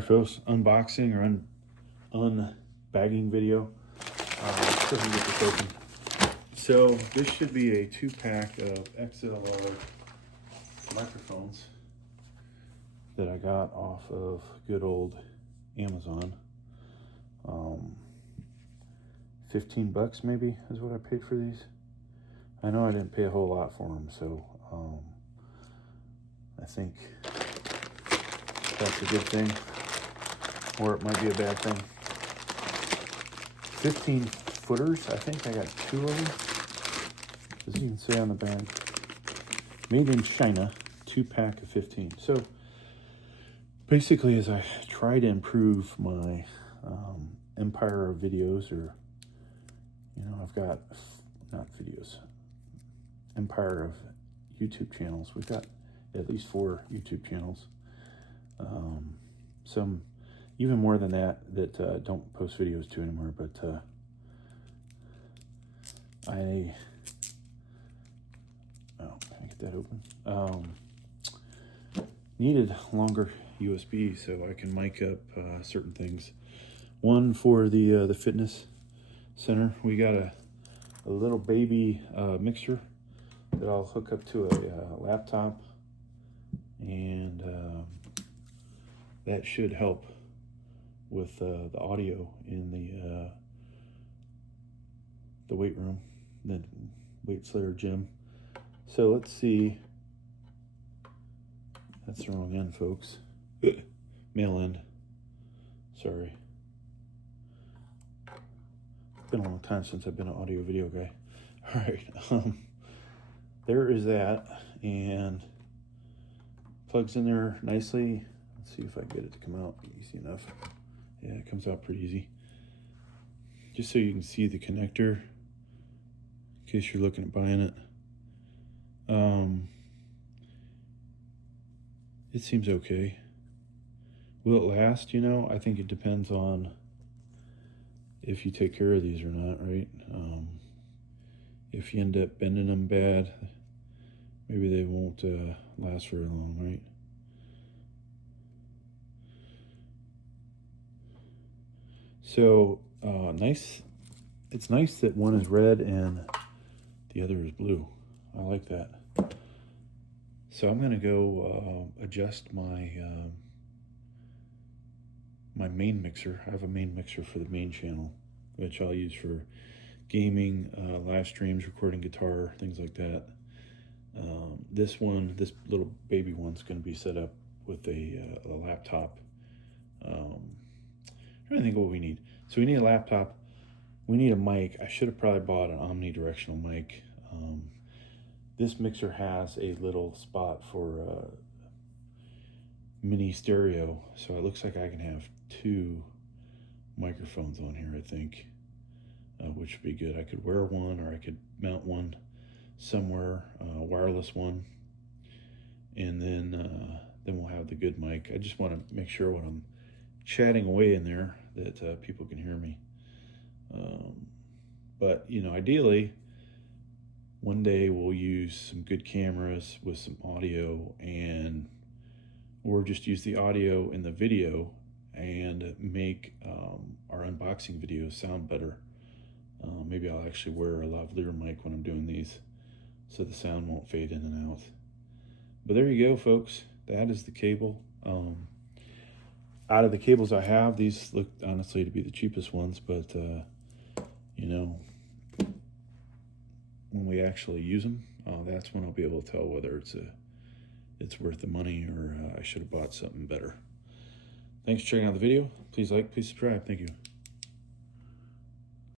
Folks, unboxing or unbagging video. So we get this open. So this should be a 2-pack of XLR microphones that I got off of good old Amazon. 15 bucks maybe is what I paid for these. I know I didn't pay a whole lot for them, so I think that's a good thing, or it might be a bad thing. 15 footers, I think I got 2 of them. As you can see on the bag, made in China, 2-pack of 15. So basically, as I try to improve my empire of videos, or I've got not videos, empire of YouTube channels. We've got at least 4 YouTube channels. Some even more than that don't post videos to anymore, but can I get that open? Needed longer USB so I can mic up certain things. One for the fitness center. We got a little baby mixer that I'll hook up to a laptop, and that should help with the audio in the weight room, the weight slayer gym. So let's see. That's the wrong end, folks. Male end. Sorry. It's been a long time since I've been an audio video guy. All right. There is that, and plugs in there nicely. Let's see if I can get it to come out easy enough. Yeah, it comes out pretty easy. Just so you can see the connector, in case you're looking at buying it. It seems okay. Will it last? I think it depends on if you take care of these or not, right? If you end up bending them bad, maybe they won't last very long, right? So nice. It's nice that one is red and the other is blue. I like that. So I'm gonna go adjust my my main mixer. I have a main mixer for the main channel, which I'll use for gaming, live streams, recording guitar, things like that. This little baby one's going to be set up with a laptop. I'm trying to think of what we need. So we need a laptop. We need a mic. I should have probably bought an omnidirectional mic. This mixer has a little spot for mini stereo, so it looks like I can have 2 microphones on here, I think, which would be good. I could wear one, or I could mount one somewhere, wireless one, and then we'll have the good mic. I just want to make sure when I'm chatting away in there that people can hear me. But ideally, one day we'll use some good cameras with some audio, or just use the audio in the video and make our unboxing videos sound better. Maybe I'll actually wear a lavalier mic when I'm doing these, so the sound won't fade in and out. But there you go, folks. That is the cable. Out of the cables I have, these look honestly to be the cheapest ones, but when we actually use them, that's when I'll be able to tell whether it's worth the money, or I should have bought something better. Thanks for checking out the video. Please like, please subscribe. Thank you.